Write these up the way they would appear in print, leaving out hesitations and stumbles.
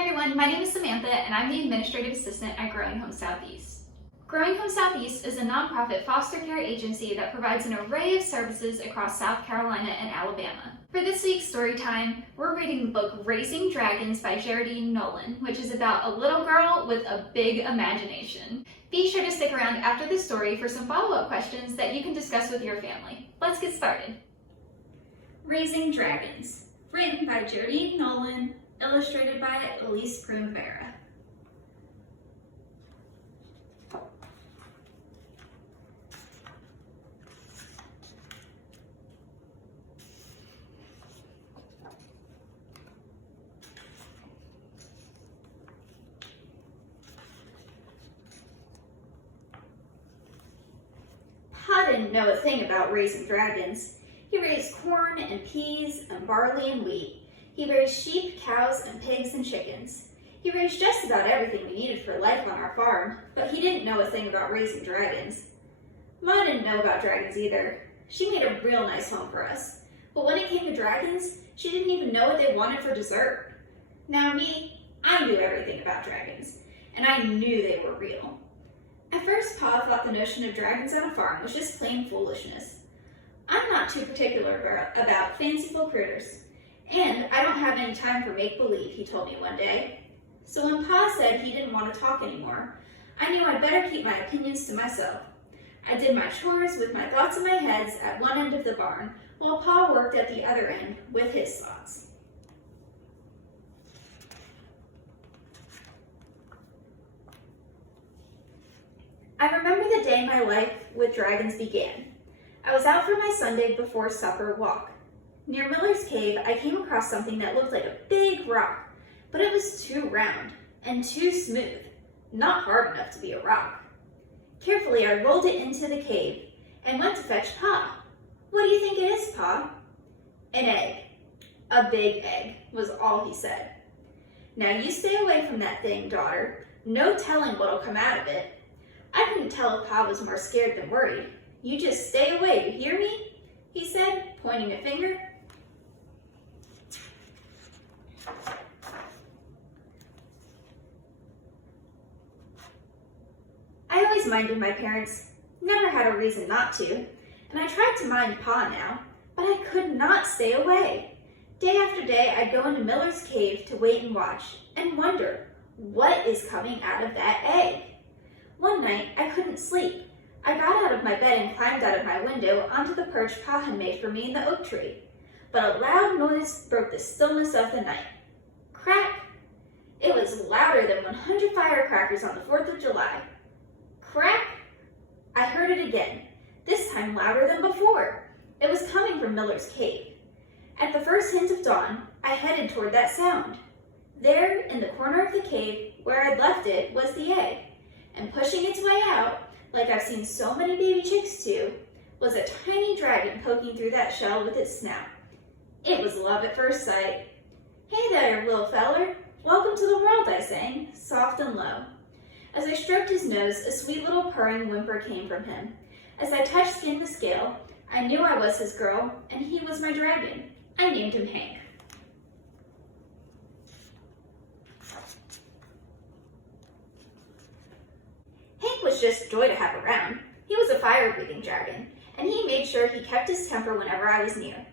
Hi everyone, my name is Samantha and I'm the administrative assistant at Growing Home Southeast. Growing Home Southeast is a nonprofit foster care agency that provides an array of services across South Carolina and Alabama. For this week's story time, we're reading the book Raising Dragons by Jerdine Nolen, which is about a little girl with a big imagination. Be sure to stick around after the story for some follow-up questions that you can discuss with your family. Let's get started. Raising Dragons, written by Jerdine Nolen, illustrated by Elise Primavera. Pa didn't know a thing about raising dragons. He raised corn and peas and barley and wheat. He raised sheep, cows, and pigs and chickens. He raised just about everything we needed for life on our farm, but he didn't know a thing about raising dragons. Ma didn't know about dragons either. She made a real nice home for us, but when it came to dragons, she didn't even know what they wanted for dessert. Now me, I knew everything about dragons, and I knew they were real. At first, Pa thought the notion of dragons on a farm was just plain foolishness. I'm not too particular about fanciful critters, and I don't have any time for make-believe, he told me one day. So when Pa said he didn't want to talk anymore, I knew I'd better keep my opinions to myself. I did my chores with my thoughts in my head at one end of the barn, while Pa worked at the other end with his thoughts. I remember the day my life with dragons began. I was out for my Sunday before supper walk. Near Miller's Cave, I came across something that looked like a big rock, but it was too round and too smooth, not hard enough to be a rock. Carefully, I rolled it into the cave and went to fetch Pa. "What do you think it is, Pa?" "An egg. A big egg," was all he said. "Now you stay away from that thing, daughter. No telling what'll come out of it." I couldn't tell if Pa was more scared than worried. "You just stay away, you hear me?" he said, pointing a finger. I always minded my parents, never had a reason not to, and I tried to mind Pa now, but I could not stay away. Day after day, I'd go into Miller's Cave to wait and watch, and wonder, what is coming out of that egg? One night, I couldn't sleep. I got out of my bed and climbed out of my window onto the perch Pa had made for me in the oak tree. But a loud noise broke the stillness of the night. Crack! It was louder than 100 firecrackers on the 4th of July. Crack! I heard it again, this time louder than before. It was coming from Miller's Cave. At the first hint of dawn, I headed toward that sound. There, in the corner of the cave, where I'd left it, was the egg. And pushing its way out, like I've seen so many baby chicks do, was a tiny dragon poking through that shell with its snout. It was love at first sight. "Hey there, little feller. Welcome to the world," I sang, soft and low. As I stroked his nose, a sweet little purring whimper came from him. As I touched skin to scale, I knew I was his girl, and he was my dragon. I named him Hank. Hank was just joy to have around. He was a fire-breathing dragon, and he made sure he kept his temper whenever I was near.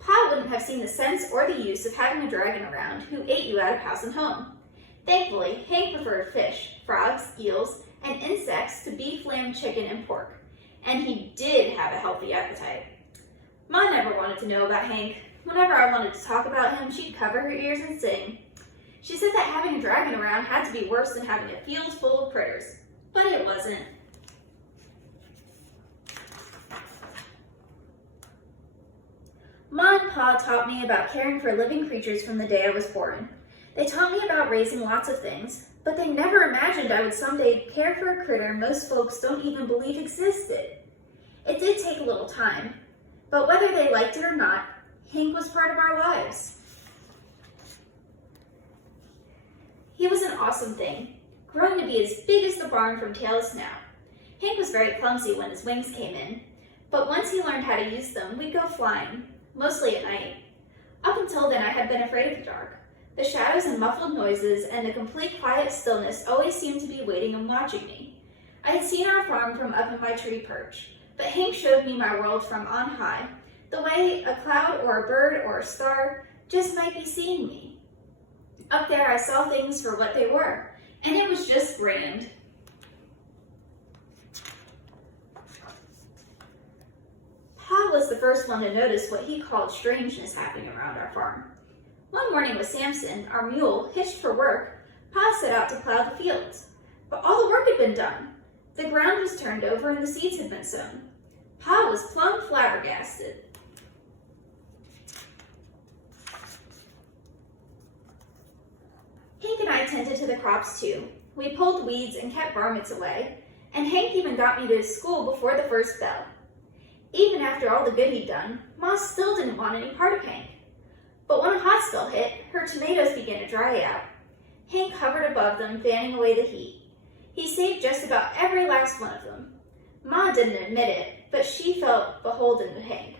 Pa wouldn't have seen the sense or the use of having a dragon around who ate you out of house and home. Thankfully, Hank preferred fish, frogs, eels, and insects to beef, lamb, chicken, and pork, and he did have a healthy appetite. Ma never wanted to know about Hank. Whenever I wanted to talk about him, she'd cover her ears and sing. She said that having a dragon around had to be worse than having a field full of critters. But it wasn't. Ma and Pa taught me about caring for living creatures from the day I was born. They taught me about raising lots of things, but they never imagined I would someday care for a critter most folks don't even believe existed. It did take a little time, but whether they liked it or not, Hank was part of our lives. He was an awesome thing, growing to be as big as the barn from tail to snout. Hank was very clumsy when his wings came in, but once he learned how to use them, we'd go flying, mostly at night. Up until then, I had been afraid of the dark, The shadows and muffled noises and the complete quiet stillness always seemed to be waiting and watching me. I had seen our farm from up in my tree perch, but Hank showed me my world from on high, the way a cloud or a bird or a star just might be seeing me. Up there I saw things for what they were, and it was just grand. Pa was the first one to notice what he called strangeness happening around our farm. One morning with Samson, our mule, hitched for work, Pa set out to plow the fields. But all the work had been done. The ground was turned over and the seeds had been sown. Pa was plumb flabbergasted. Hank and I tended to the crops too. We pulled weeds and kept varmints away, and Hank even got me to school before the first bell. Even after all the good he'd done, Ma still didn't want any part of Hank. But when a hot spell hit, her tomatoes began to dry out. Hank hovered above them, fanning away the heat. He saved just about every last one of them. Ma didn't admit it, but she felt beholden to Hank.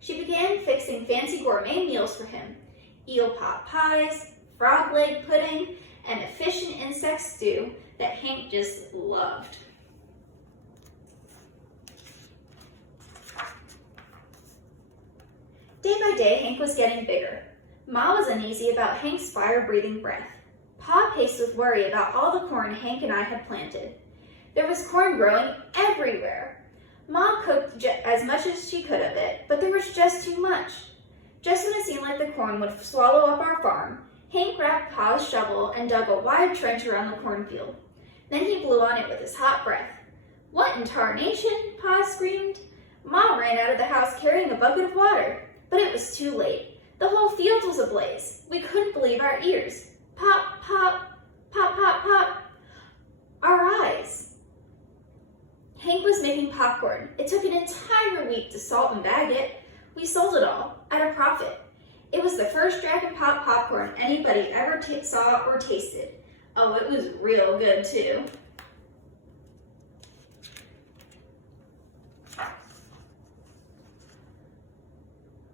She began fixing fancy gourmet meals for him: eel pot pies, frog leg pudding, and a fish and insect stew that Hank just loved. Day by day, Hank was getting bigger. Ma was uneasy about Hank's fire-breathing breath. Pa paced with worry about all the corn Hank and I had planted. There was corn growing everywhere. Ma cooked as much as she could of it, but there was just too much. Just when it seemed like the corn would swallow up our farm, Hank grabbed Pa's shovel and dug a wide trench around the cornfield. Then he blew on it with his hot breath. "What in tarnation?" Pa screamed. Ma ran out of the house carrying a bucket of water, but it was too late. The whole field was ablaze. We couldn't believe our ears. Pop, pop, pop, pop, pop. Our eyes. Hank was making popcorn. It took an entire week to salt and bag it. We sold it all, at a profit. It was the first Dragon Pop popcorn anybody ever saw or tasted. Oh, it was real good too.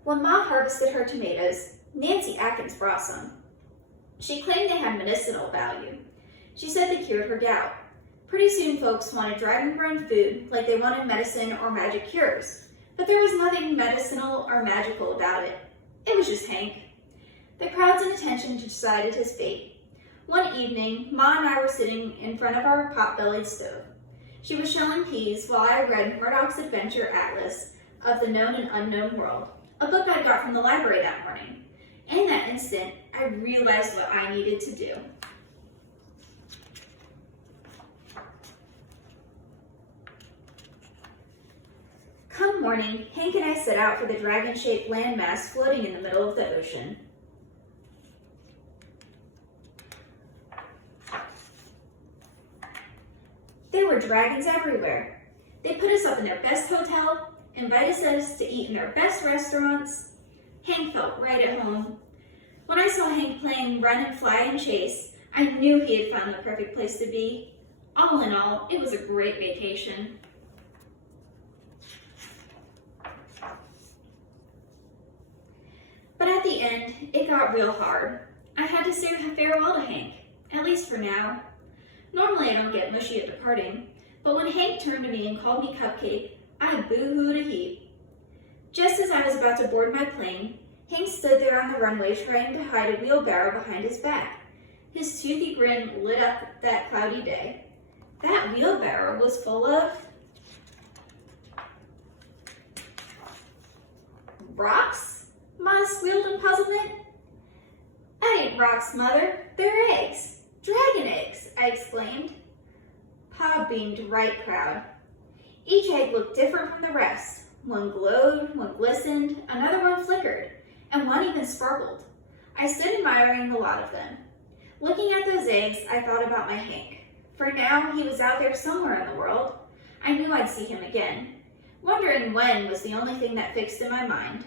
When Ma harvested her tomatoes, Nancy Atkins brought some. She claimed they had medicinal value. She said they cured her gout. Pretty soon folks wanted dragon-grown food like they wanted medicine or magic cures, but there was nothing medicinal or magical about it. It was just Hank. The crowd's inattention decided his fate. One evening, Ma and I were sitting in front of our pot-bellied stove. She was shelling peas while I read Murdoch's Adventure Atlas of the Known and Unknown World, a book I got from the library that morning. In that instant, I realized what I needed to do. Come morning, Hank and I set out for the dragon-shaped landmass floating in the middle of the ocean. There were dragons everywhere. They put us up in their best hotel, invited us to eat in their best restaurants. Hank felt right at home. When I saw Hank playing run and fly and chase, I knew he had found the perfect place to be. All in all, it was a great vacation. But at the end, it got real hard. I had to say farewell to Hank, at least for now. Normally I don't get mushy at departing, but when Hank turned to me and called me Cupcake, I boo-hooed a heap. Just as I was about to board my plane, Hank stood there on the runway trying to hide a wheelbarrow behind his back. His toothy grin lit up that cloudy day. That wheelbarrow was full of rocks? Ma squealed in puzzlement. "That ain't rocks, Mother. They're eggs. Dragon eggs," I exclaimed. Pa beamed right proud. Each egg looked different from the rest. One glowed, one glistened, another one flickered, and one even sparkled. I stood admiring the lot of them. Looking at those eggs, I thought about my Hank. For now, he was out there somewhere in the world. I knew I'd see him again. Wondering when was the only thing that fixed in my mind.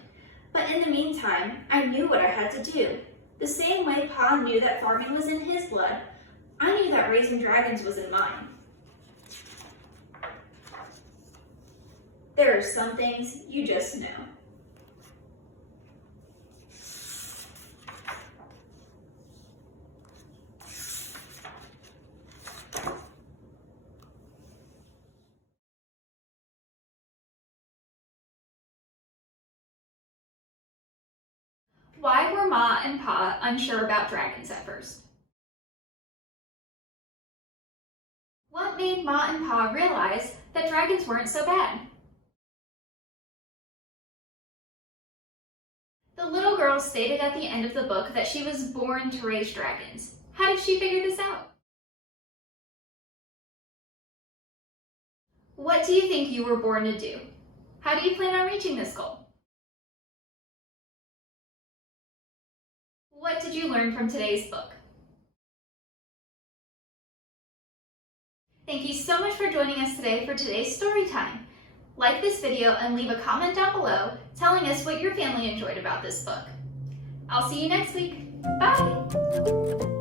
But in the meantime, I knew what I had to do. The same way Pa knew that farming was in his blood, I knew that raising dragons was in mine. There are some things you just know. Ma and Pa unsure about dragons at first? What made Ma and Pa realize that dragons weren't so bad? The little girl stated at the end of the book that she was born to raise dragons. How did she figure this out? What do you think you were born to do? How do you plan on reaching this goal? What did you learn from today's book? Thank you so much for joining us today for today's story time. Like this video and leave a comment down below telling us what your family enjoyed about this book. I'll see you next week. Bye!